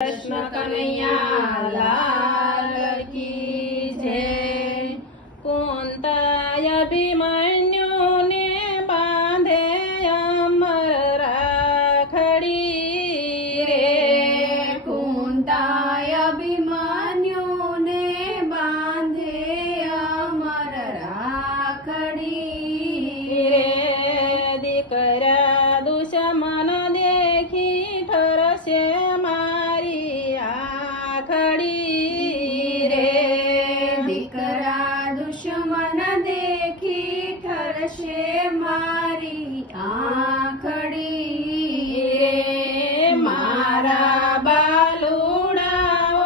कृष्ण कन्हैया लाल की जय। कुंताय अभिमन्यु ने बांधे अमर राखड़ी रे। कुंताय अभिमन्यु ने बांधे अमर राखड़ी रे। दीकरा दुश्मन देखी ठरसे मारी आखड़ी रे। दीकरा दुश्मन देखी ठरसे मारी आखड़ी रे। मारा बालुडाओ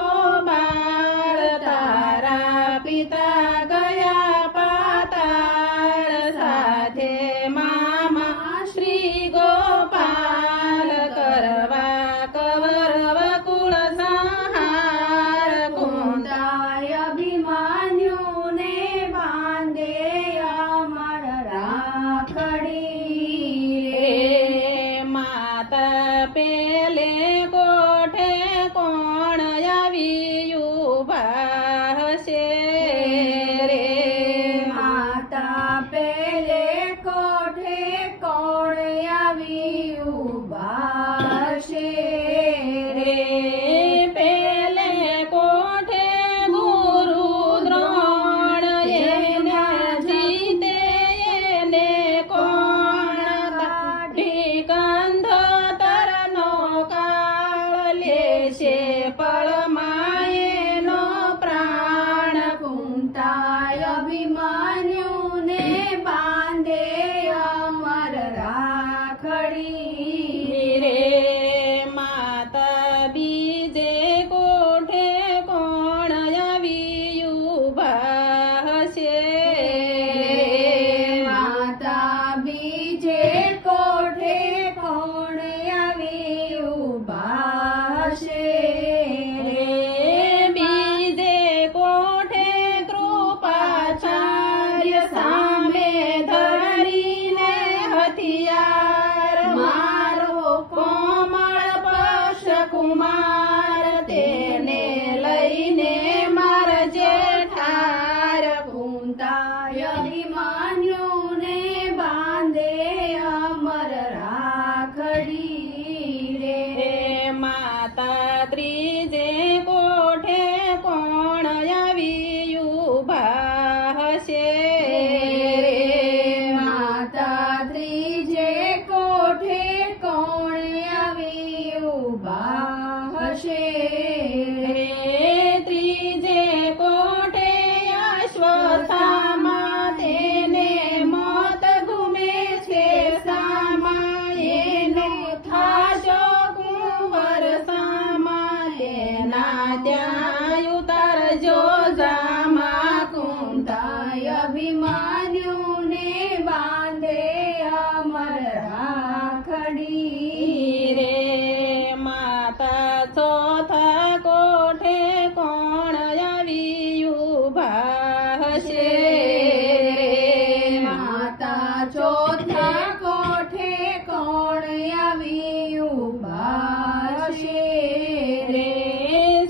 बाळ तारा पिता गया पाताळ साथे मामा श्री गोपाल करवा कवरव कुळ संहार। कुंताय अभिमन्यु ने बांधे अमर राखड़ी रे। माता पेले कोठे कोण यावी उभा हसे रे। माता पेले कोठे कोण यावी उभा शे रे। पेले कोठे गुरु द्रोण येण्या जीते येणे कोण ढिकंध तरनो काळ लेशे पळमायेनो प्राण। कुंताय अभिमन्यु ने बांधे अमर राखड़ी रे। माता बीजे कोठे कोण यावी उभा हसे रे। माता बीजे कोठे कोण यावी उभा शे रे। बीजे कोठे कृपाचार्य सामे धरीने हथियार। मारो कोमळ पक्ष कुमार तेने लईने मारजे ठार। कुंताय अभिमन्यु ने बांधे अमर राखड़ी रे। माता त्रिजे कोठे कोण यावी उभा हसे रे। माता त्रिजे कोठे कोण यावी उभा शे रे। त्रिजे कोठे अश्वत्थामा तेने मत घुमे छे सामा। एनो थाशो कुंवर सामा तेना ત્યાં ઉતારજો જામા। कुंताय अभिमन्यु ने बांधे अमर राखड़ी रे। माता ચોથા કોઠે કોણ આવી ઉભા હશે રે। माता चौथा कोठे कोण यावी उभा शे रे।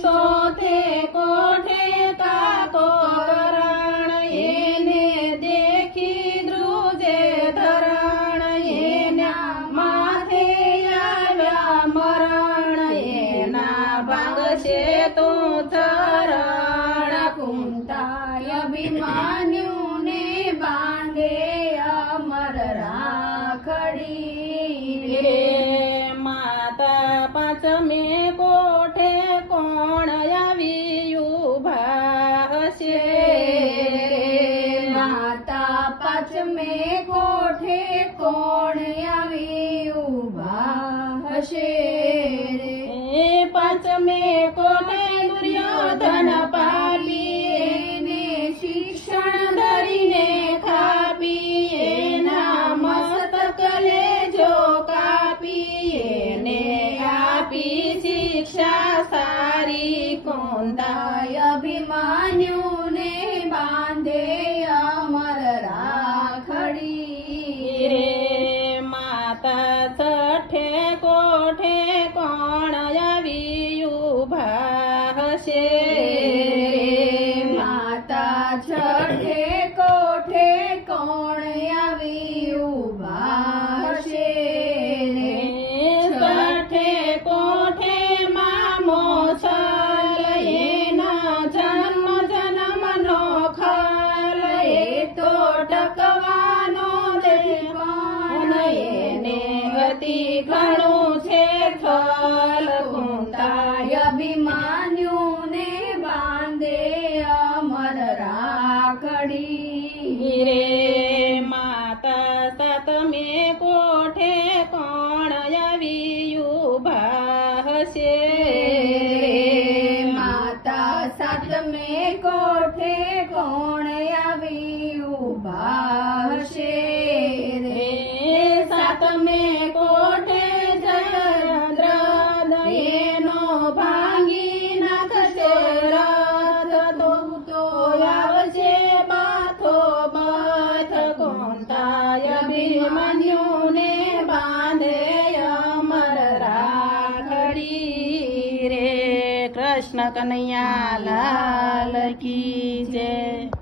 ચોથે કોઠે કાકો કરણ એને देखी દ્રુજે ધરણ। એના માથે આવ્યા મરણ એના ભાંગશે તો ચરણ। कुंताय अभिमन्यु ने बांधे अमर राखड़ी रे। माता પાંચમે કોઠે કોણ આવી ઉભા હશે રે। माता पाचमे कोठे कोण यावी उभा शे એ પાંચમે કોઠે દુર્યોધન પાપી એને શિક્ષણ ધરીને ખાપી। એના મસ્તક લેજો કાપી એને આપી શિક્ષા સારી। कुंताय अभिमन्यु ने बांधे अमर राखड़ी रे। माता છઠે કોઠે કોણ આવી અભિમાન્યુને બાંધે અમર રાખડી રે માતા સાતમે કોઠે કોણ આવી ઉભા હશે માતા સાતમે કોઠે કોણ આવી ઉભા હશે રે સાતમે કોઠે જયદ્ર દયેનો ભાંગી નાખશે રથ તો આવશે બાથો બથ કોંતાય અભિમન્યુને બાંધે અમર રાખડી રે કૃષ્ણ કનૈયા લાલ કી જય.